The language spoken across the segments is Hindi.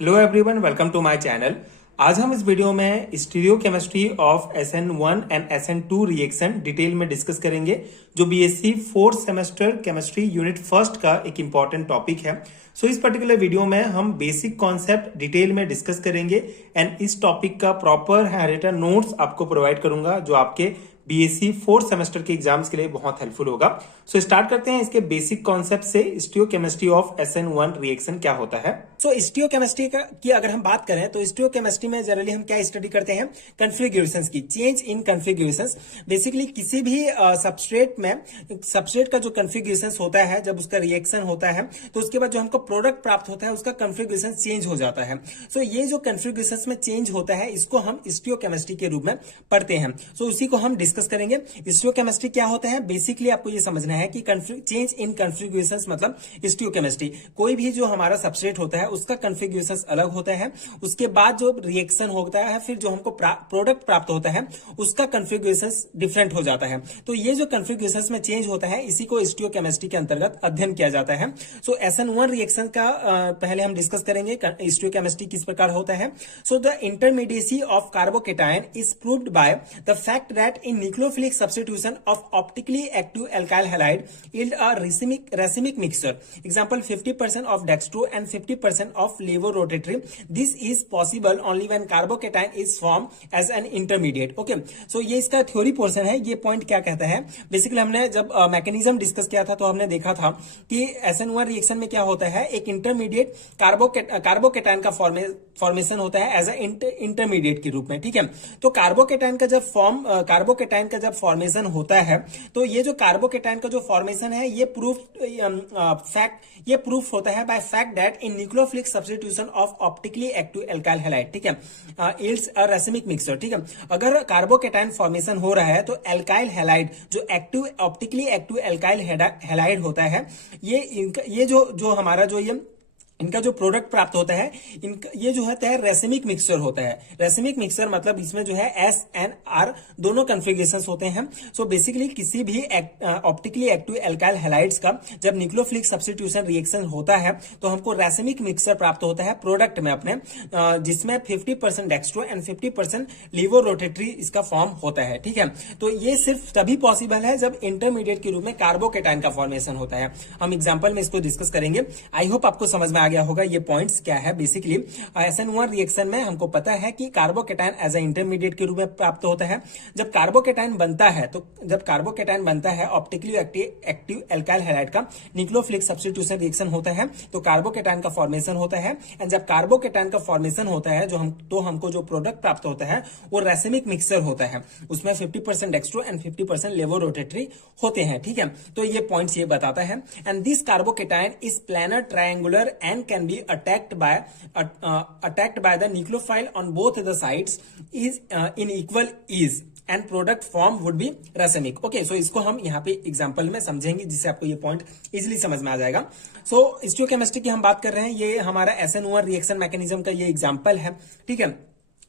Hello everyone, welcome to my channel. आज हम इस वीडियो में stereochemistry of SN1 and SN2 reaction detail में डिस्कस करेंगे, जो BSc fourth semester chemistry unit first का एक इंपॉर्टेंट टॉपिक है। सो इस पर्टिकुलर वीडियो में हम बेसिक कॉन्सेप्ट डिटेल में डिस्कस करेंगे एंड इस टॉपिक का प्रॉपर हैंडरिटन नोट्स आपको प्रोवाइड करूंगा, जो आपके बीएससी फोर्थ सेमेस्टर के एग्जाम्स के लिए बहुत हेल्पफुल होगा। सो स्टार्ट करते हैं इसके बेसिक कॉन्सेप्ट से। स्टीरियोकेमिस्ट्री ऑफ SN1 रिएक्शन क्या होता है? स्टीरियोकेमिस्ट्री की अगर हम बात करें तो स्टीरियोकेमिस्ट्री में जनरली हम क्या स्टडी करते हैं? कन्फिग्यूरेशंस की, चेंज इन कन्फिग्यूरेशंस। बेसिकली किसी भी सबस्ट्रेट में सबस्ट्रेट का जो कन्फिग्यूरेशंस होता है, जब उसका रिएक्शन होता है तो उसके बाद जो हमको प्रोडक्ट प्राप्त होता है उसका कन्फिग्यूरेशन चेंज हो जाता है। सो ये जो कन्फिग्यूरेशंस में चेंज होता है इसको हम स्टीरियोकेमिस्ट्री के रूप में पढ़ते हैं। सो उसी को हम डिस्कस करेंगे। स्टीरियोकेमिस्ट्री क्या होता है? बेसिकली आपको ये समझना है कि चेंज इन कन्फिग्यूरेशंस मतलब स्टीरियोकेमिस्ट्री। कोई भी जो हमारा सबस्ट्रेट होता है उसका कन्फिग्यूरेशन अलग होता है, उसके बाद जो रिएक्शन होता है, फिर जो हमको प्रोडक्ट प्राप्त होता है उसका कन्फिग्यूरेशन डिफरेंट हो जाता है। तो ये जो कन्फिग्यूरेशन में चेंज होता है इसी को स्टीरियोकेमिस्ट्री के अंतर्गत अध्ययन किया जाता है। सो SN1 रिएक्शन का पहले हम डिस्कस करेंगे स्टीरियोकेमिस्ट्री किस प्रकार होता है। So the intermediacy of carbocation is proved by the fact that in nucleophilic substitution of optically active alkyl halide yield a racemic mixture. Example 50% of dextro and 50% of levorotatory. This is possible only when carbocation is formed as an intermediate. Okay, so ये इसका थ्योरी पोर्शन है। ये पॉइंट क्या कहता है? बेसिकली हमने जब मैकेनिज्म डिस्कस किया था तो हमने देखा था कि SN1 रिएक्शन में क्या होता है, एक इंटरमीडिएट कार्बोकेटायन का फॉर्मेशन होता है एज ए इंटरमीडिएट के रूप में। ठीक है, तो कार्बोकेटायन का जब फॉर्मेशन होता है तो ये जो कार्बोकेटायन का जो फॉर्मेशन है ये प्रूफ होता है bye fact that in nucleophilic substitution of optically active alkyl halide. ठीक है, यील्ड्स अ रेसिमिक मिक्सचर। ठीक है, अगर कार्बोकेटायन फॉर्मेशन हो रहा है तो एल्काइल हैलाइड जो ऑप्टिकली एक्टिव एल्काइल हैलाइड होता है, ये जो हमारा जो ये इनका जो प्रोडक्ट प्राप्त होता है, ये जो होता है रेसिमिक मिक्सचर होता है। रेसिमिक मिक्सचर मतलब इसमें जो है SNR दोनों कन्फिग्यूरेशंस होते हैं। सो बेसिकली किसी भी ऑप्टिकली एक्टिव एल्काइल हैलाइड्स का जब न्यूक्लियोफिलिक सब्स्टिट्यूशन रिएक्शन होता है तो हमको रेसिमिक मिक्सचर प्राप्त होता है प्रोडक्ट में अपने, जिसमें 50% डेक्स्ट्रो एंड 50% लीवोरोटेटरी इसका फॉर्म होता है। ठीक है, तो ये सिर्फ तभी पॉसिबल है जब इंटरमीडिएट के रूप में कार्बोकेटायन का फॉर्मेशन होता है। हम एग्जाम्पल में इसको डिस्कस करेंगे। आई होप आपको समझ में आ गया होगा ये पॉइंट्स क्या है। बेसिकली SN1 रिएक्शन में हमको पता है कि कार्बोकेटायन एज ए इंटरमीडिएट के रूप में प्राप्त होता है। जब कार्बोकेटायन बनता है ऑप्टिकली एक्टिव एल्काइल हैलाइड का न्यूक्लियोफिलिक सब्स्टिट्यूशन रिएक्शन होता है तो कार्बोकेटायन का फॉर्मेशन होता है। एंड जब कार्बोकेटायन का फॉर्मेशन होता है तो हमको जो प्रोडक्ट प्राप्त होता है वो रेसिमिक मिक्सचर होता है। उसमें 50% डेक्स्ट्रो एंड 50% लेवोरोटेटरी होते हैं। ठीक है, तो ये पॉइंट्स ये बताता है। And this carbocation is planar triangular and can be attacked by the nucleophile on both the sides is in equal ease and product form would be racemic. Okay, so इसको हम यहाँ पे एग्जांपल में समझेंगे जिससे आपको ये पॉइंट इजीली समझ में आ जाएगा। सो स्टीरियोकेमिस्ट्री की हम बात कर रहे हैं, ये हमारा SN1 रिएक्शन मैकेनिज्म का ये एग्जांपल है। ठीक है,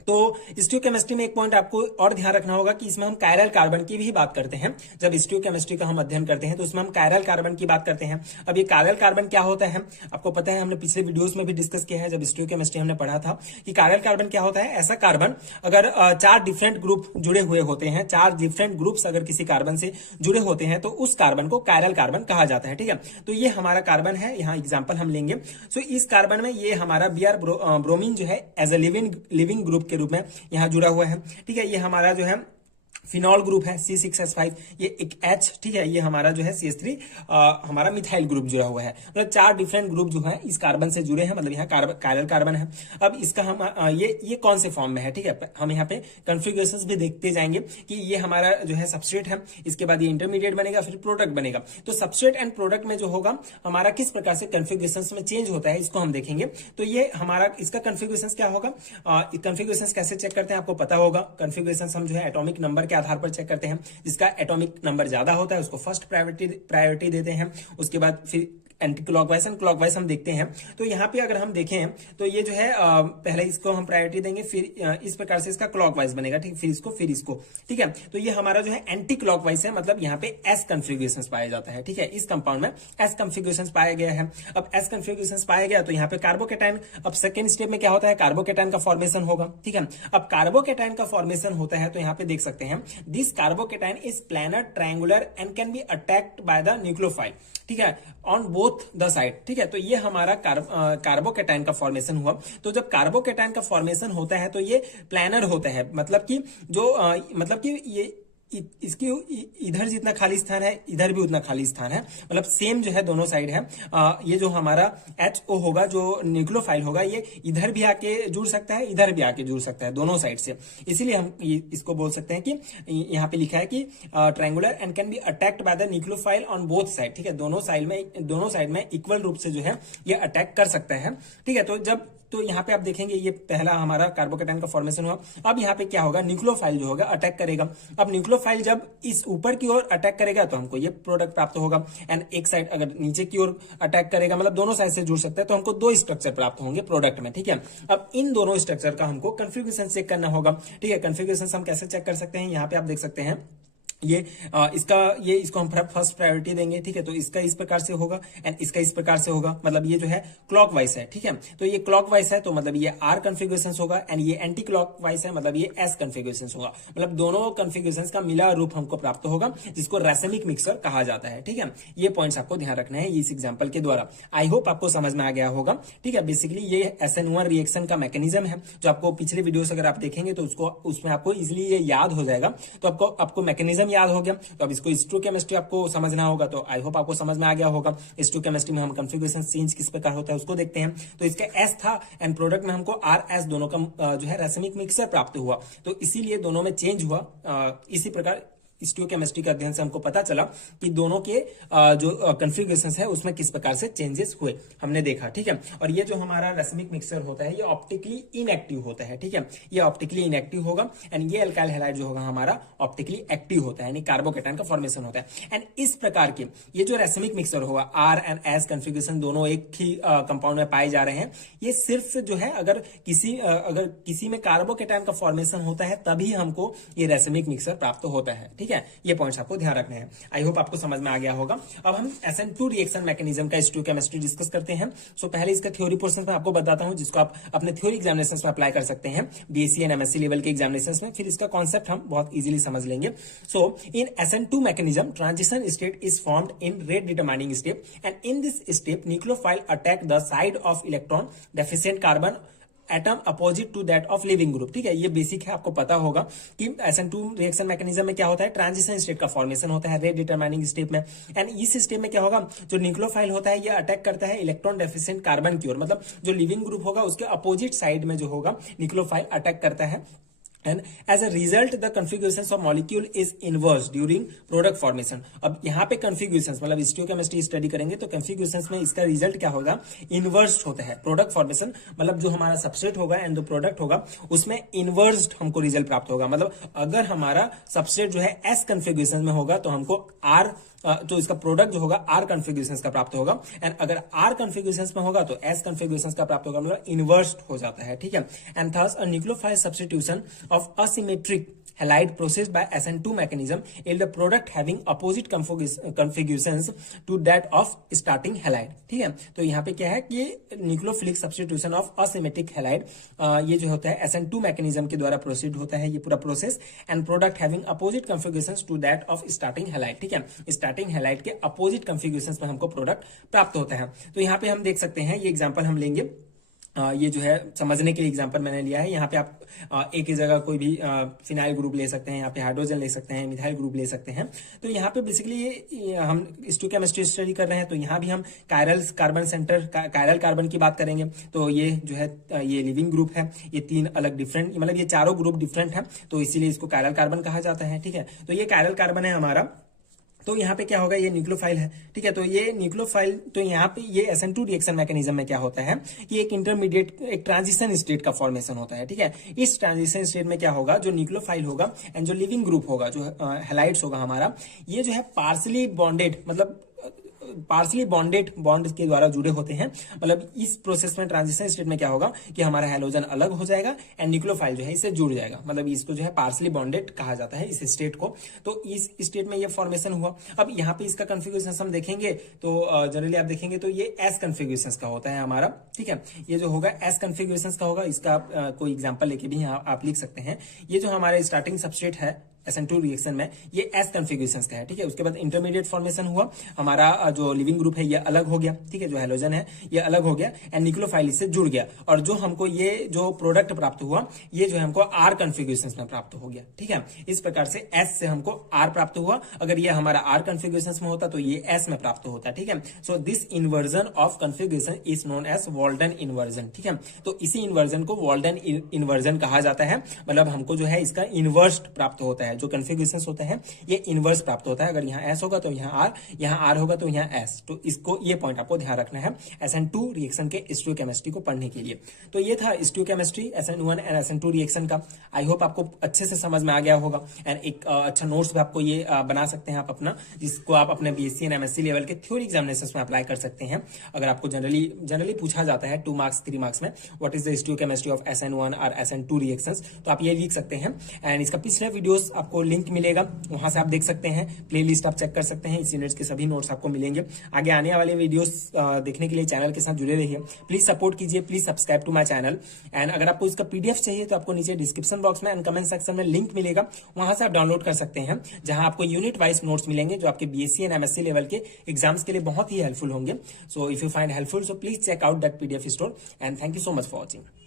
तो स्टीरियोकेमिस्ट्री में एक पॉइंट आपको और ध्यान रखना होगा कि इसमें हम कायरल कार्बन की भी बात करते हैं। जब स्टीरियोकेमिस्ट्री का हम अध्ययन करते हैं तो उसमें हम कायरल कार्बन की बात करते हैं। अब ये कायरल कार्बन क्या होता है आपको पता है, हमने पिछले वीडियोस में भी डिस्कस किया है जब स्टीरियोकेमिस्ट्री हमने पढ़ा था कि कायरल कार्बन क्या होता है। ऐसा कार्बन अगर 4 डिफरेंट ग्रुप जुड़े हुए होते हैं, 4 डिफरेंट ग्रुप्स अगर किसी कार्बन से जुड़े होते हैं तो उस कार्बन को कायरल कार्बन कहा जाता है। ठीक है, तो ये हमारा कार्बन है, यहाँ एग्जाम्पल हम लेंगे। सो इस कार्बन में ये हमारा Br ब्रोमीन जो है एज ए लिविंग ग्रुप के रूप में यहाँ जुड़ा हुआ है। ठीक है, ये हमारा जो है फिनॉल ग्रुप है C6H5, ये एक H। ठीक है, ये हमारा जो है CH3 हमारा मिथाइल ग्रुप जुड़ा हुआ है। मतलब 4 डिफरेंट ग्रुप जो है इस कार्बन से जुड़े हैं, मतलब यहाँ कायरल कार्बन है। अब इसका हम ये कौन से फॉर्म में है? ठीक है, हम यहाँ पे कन्फिग्यूरेशंस भी देखते जाएंगे कि ये हमारा जो है सबस्ट्रेट है, इसके बाद ये इंटरमीडिएट बनेगा, फिर प्रोडक्ट बनेगा। तो सबस्ट्रेट एंड प्रोडक्ट में जो होगा हमारा किस प्रकार से कन्फिग्यूरेशंस में चेंज होता है इसको हम देखेंगे। तो ये हमारा इसका कन्फिग्यूरेशंस क्या होगा, कन्फिग्यूरेशंस कैसे चेक करते हैं आपको पता होगा। कन्फिग्यूरेशंस हम जो है एटॉमिक नंबर के आधार पर चेक करते हैं। जिसका एटॉमिक नंबर ज्यादा होता है उसको फर्स्ट प्रायोरिटी देते हैं। उसके बाद फिर एंटी क्लॉकवाइज एंड क्लॉकवाइज हम देखते हैं। तो यहाँ पे अगर हम देखें तो ये जो है पहले इसको हम प्रायोरिटी देंगे, फिर इस प्रकार से इसका क्लॉकवाइज बनेगा, ठीक, फिर इसको, ठीक है। तो ये हमारा जो है एंटी क्लॉकवाइज है, मतलब यहाँ पे एस कन्फिग्रेशन पाया जाता है, ठीक है। इस कंपाउंड में एस कन्फिग्रेशन पाया गया है। अब एस कन्फिग्रेशन पाया गया तो यहाँ पे कार्बोकेटाइन, अब सेकेंड स्टेप में क्या होता है, कार्बोकेटाइन का फॉर्मेशन होगा, ठीक है। अब कार्बोकेटाइन का फॉर्मेशन होता है तो यहाँ पे देख सकते हैं this carbocation is planar, triangular and can be attacked by the nucleophile, ठीक है, ऑन बोथ द साइड, ठीक है। तो ये हमारा कार्बोकेटाइन का फॉर्मेशन हुआ। तो जब कार्बोकेटाइन का फॉर्मेशन होता है तो ये प्लैनर होता है, मतलब कि जो मतलब कि ये इसकी इधर जितना खाली स्थान है इधर भी उतना खाली स्थान है, मतलब सेम जो है दोनों साइड है। ये जो हमारा HO होगा, जो न्यूक्लियोफाइल होगा, ये इधर भी आके जुड़ सकता है, इधर भी आके जुड़ सकता है, दोनों साइड से। इसीलिए हम इसको बोल सकते हैं कि यहाँ पे लिखा है कि triangular and can be attacked by the nucleophile on both side, ठीक है। दोनों साइड में इक्वल रूप से जो है ये अटैक कर सकता है, ठीक है। तो यहाँ पे आप देखेंगे ये पहला हमारा कार्बोकेटाइन का फॉर्मेशन हुआ। अब यहाँ पे क्या होगा, न्यूक्लियोफाइल जो होगा अटैक करेगा। अब न्यूक्लियोफाइल जब इस ऊपर की ओर अटैक करेगा तो हमको ये प्रोडक्ट प्राप्त होगा, एंड एक साइड अगर नीचे की ओर अटैक करेगा, मतलब दोनों साइड से जुड़ सकता है, तो हमको दो स्ट्रक्चर प्राप्त होंगे प्रोडक्ट में, ठीक है। अब इन दोनों स्ट्रक्चर का हमको कन्फिग्रेशन चेक करना होगा, ठीक है। कन्फिग्रेशन हम कैसे चेक कर सकते हैं, यहाँ पे आप देख सकते हैं इसको हम फर्स्ट प्रायोरिटी देंगे, ठीक है। तो इसका इस प्रकार से होगा एंड इसका इस प्रकार से होगा, मतलब ये जो है क्लॉकवाइज है, ठीक है। तो ये क्लॉकवाइज है तो मतलब ये आर कन्फिग्रेशन होगा, एंड ये एंटी क्लॉकवाइज है, मतलब ये एस कन्फिग्रेशन होगा। मतलब दोनों कन्फिग्रेशन का मिला रूप हमको प्राप्त होगा, जिसको रैसेमिक मिक्सर कहा जाता है, ठीक है। ये पॉइंट्स आपको ध्यान रखना है इस एग्जाम्पल के द्वारा। आई होप आपको समझ में आ गया होगा, ठीक है। बेसिकली ये SN1 रिएक्शन का मैकेनिज्म है, जो आपको पिछले वीडियोस अगर आप देखेंगे तो उसमें आपको इजिली ये याद हो जाएगा। तो आपको मैकेनिज्म याद हो गया, तो अब इसको स्टोइकोकेमिस्ट्री आपको समझना होगा। तो आई होप आपको समझ में आ गया होगा। स्टोइकोकेमिस्ट्री में हम कन्फिग्रेशन चेंज किस प्रकार होता है उसको देखते हैं। तो इसका एस था एंड प्रोडक्ट में हमको RS दोनों का जो है रैसेमिक मिक्सर प्राप्त हुआ, तो इसीलिए दोनों में चेंज हुआ। इसी प्रकार स्टोइकोकेमिस्ट्री का अध्ययन से हमको पता चला कि दोनों के जो कन्फिग्रेशंस है उसमें किस प्रकार से चेंजेस हुए, हमने देखा, ठीक है। और ये जो हमारा रैसेमिक मिक्सर होता है ये ऑप्टिकली इनएक्टिव होता है, ठीक है। ये ऑप्टिकली इनएक्टिव होगा, एंड ये अल्काइल हैलाइड जो होगा हमारा ऑप्टिकली एक्टिव होता है, यानी कार्बोकेटाइन का फॉर्मेशन होता है। एंड इस प्रकार के ये जो रैसेमिक मिक्सर होगा, R एंड S कन्फिग्रेशन दोनों एक ही कंपाउंड में पाए जा रहे हैं। ये सिर्फ जो है अगर किसी में कार्बोकेटाइन का फॉर्मेशन होता है तभी हमको ये रैसेमिक मिक्सर प्राप्त होता है, ठीक है। ये पॉइंट्स आपको ध्यान रखने हैं। आई होप आपको समझ में आ गया होगा। अब हम SN2 रिएक्शन मैकेनिज्म का स्टोइकोकेमिस्ट्री डिस्कस करते हैं। सो पहले इसका थ्योरी पोर्शन में आपको बताता हूं, जिसको आप अपने थ्योरी एग्जामिनेशन में अप्लाई कर सकते हैं, BSc एंड MSc लेवल के एग्जामिनेशन में। फिर इसका कॉन्सेप्ट हम बहुत इजीली समझ लेंगे। So in SN2 mechanism transition state is formed in rate determining step, and in this step nucleophile attack the side of electron deficient carbon atom opposite to that of leaving group, ठीक है। ये बेसिक है, आपको पता होगा कि SN2 रिएक्शन मैकेनिज्म में क्या होता है, ट्रांजिशन स्टेट का फॉर्मेशन होता है रेट डिटरमाइनिंग स्टेप में। एंड इस स्टेप में क्या होगा, जो न्यूक्लियोफाइल होता है ये अटैक करता है इलेक्ट्रॉन डेफिशिएंट कार्बन की ओर, मतलब जो लिविंग ग्रुप होगा उसके अपोजिट साइड में जो होगा न्यूक्लियोफाइल अटैक करता है। And as a result, the configurations of molecule is inverse during product formation. अब यहाँ पे configurations मतलब स्टोइकोकेमिस्ट्री स्टडी करेंगे तो configurations में इसका रिजल्ट क्या होगा, इनवर्स्ड होता है। प्रोडक्ट फॉर्मेशन मतलब जो हमारा सबस्ट्रेट होगा एंड जो प्रोडक्ट होगा उसमें इनवर्स्ड हमको रिजल्ट प्राप्त होगा। मतलब अगर हमारा सबस्ट्रेट जो है S कन्फिग्रेशन में होगा तो हमको R तो इसका प्रोडक्ट जो होगा R कन्फिग्रेशंस का प्राप्त होगा, एंड अगर R कन्फिग्रेशंस में होगा तो S कन्फिग्रेशंस का प्राप्त होगा, मतलब इनवर्स्ड हो जाता है, ठीक है। And thus a nucleophile substitution of asymmetric halide processed by SN2 mechanism yield the product having opposite configurations to that of starting halide, ठीक है। तो यहाँ पे क्या है कि nucleophilic substitution of asymmetric halide ये जो होता है SN2 मैकेनिज्म के द्वारा प्रोसीड होता है ये पूरा process, and product having opposite configurations to that of starting halide, ठीक है। स्टार्टिंग हैलाइड के अपोजिट कन्फिग्रेशंस में हमको प्रोडक्ट प्राप्त होता है। तो यहाँ पे हम देख सकते हैं, ये एग्जांपल हम लेंगे, ये जो है समझने के लिए एग्जांपल मैंने लिया है। यहाँ पे आप एक ही जगह कोई भी फिनाइल ग्रुप ले सकते हैं, यहाँ पे हाइड्रोजन ले सकते हैं, मिथाइल ग्रुप ले सकते हैं। तो यहाँ पे बेसिकली हम स्टोइकोकेमिस्ट्री स्टडी कर रहे हैं, तो यहाँ भी हम कायरल कार्बन की बात करेंगे। तो ये जो है ये लिविंग ग्रुप है, ये तीन अलग डिफरेंट, मतलब ये चारों ग्रुप डिफरेंट है, तो इसीलिए इसको कायरल कार्बन कहा जाता है, ठीक है। तो ये कायरल कार्बन है हमारा। तो यहाँ पे क्या होगा, ये न्यूक्लियोफाइल है, ठीक है। तो ये न्यूक्लियोफाइल, तो यहाँ पे ये SN2 रिएक्शन मैकेनिज्म में क्या होता है कि एक इंटरमीडिएट एक ट्रांजिशन स्टेट का फॉर्मेशन होता है, ठीक है। इस ट्रांजिशन स्टेट में क्या होगा, जो न्यूक्लियोफाइल होगा एंड जो लिविंग ग्रुप होगा, जो हैलाइड्स होगा हमारा, ये जो है पार्सली बॉन्डेड, मतलब पार्सली बॉन्डेड बॉन्ड के द्वारा जुड़े होते हैं। मतलब इस प्रोसेस में ट्रांजिशन स्टेट में क्या होगा कि हमारा हैलोजन अलग हो जाएगा एंड न्यूक्लियोफाइल जो है इससे जुड़ जाएगा। मतलब इसको जो है पार्सली बॉन्डेड कहा जाता है इस स्टेट को। तो इस स्टेट में ये फॉर्मेशन हुआ। अब यहाँ पे इसका कन्फिगुरेशन हम देखेंगे तो जनरली आप देखेंगे तो ये एस कन्फिगुरेशन का होता है हमारा, ठीक है। ये जो होगा एस कन्फिगुरेशन का होगा। इसका कोई एग्जांपल लेके भी आप लिख सकते हैं। ये जो हमारा स्टार्टिंग सबस्ट्रेट है SN2 रिएक्शन में ये एस कन्फिगुरेशन का है, ठीक है। उसके बाद इंटरमीडिएट फॉर्मेशन हुआ, हमारा जो लिविंग ग्रुप है ये अलग हो गया, ठीक है। जो हैलोजन है ये अलग हो गया एंड न्यूक्लियोफाइल से जुड़ गया और जो हमको ये जो प्रोडक्ट प्राप्त हुआ ये जो हमको आर कन्फिगुरेशन में प्राप्त हो गया, ठीक है। इस प्रकार से एस से हमको आर प्राप्त हुआ। अगर ये हमारा आर कन्फिगुरेशन में होता तो ये एस में प्राप्त होता, ठीक है। So this inversion of configuration is known as Walden inversion, ठीक है। तो इसी इन्वर्जन को वॉल्डन इन्वर्जन कहा जाता है। मतलब हमको जो है इसका इन्वर्स प्राप्त होता है। जो कन्फिगुरेशन होता है ये इनवर्स प्राप्त होता है। अगर यहाँ एस होगा तो यहाँ आर होगा तो यहाँ एस। तो इसको ये पॉइंट आपको ध्यान रखना है SN2 रिएक्शन के स्टीरियोकेमिस्ट्री को पढ़ने के लिए। तो ये था stereochemistry SN1 and SN2 reaction का। आई होप आपको अच्छे से समझ में आ गया होगा एंड एक अच्छा नोट्स भी आपको ये बना सकते हैं आप अपना, जिसको आप अपने BSc एंड MSc लेवल के थ्योरी एग्जामिनेशंस में अप्लाई कर सकते हैं। अगर आपको जनरली पूछा जाता है 2 मार्क्स 3 मार्क्स में what is the stereochemistry of SN1 और SN2 रिएक्शंस, तो आप ये लिख सकते हैं। एंड इसका पिछले वीडियोस आपको लिंक मिलेगा, वहां से आप देख सकते हैं। प्लेलिस्ट आप चेक कर सकते हैं। इस यूनिट्स के सभी नोट्स आपको मिलेंगे। आगे आने वाले वीडियोस देखने के लिए चैनल के साथ जुड़े रहिए। प्लीज सपोर्ट कीजिए, please subscribe to my channel. And अगर आपको इसका PDF चाहिए तो आपको नीचे डिस्क्रिप्शन बॉक्स में एंड कमेंट सेक्शन में लिंक मिलेगा, वहां से आप डाउनलोड कर सकते हैं, जहां आपको यूनिट वाइज नोट्स मिलेंगे जो आपके BSc एंड MSc लेवल के एग्जाम्स के लिए बहुत ही हेल्पफुल होंगे। So if you find helpful so please check out that PDF store and thank you so much for watching.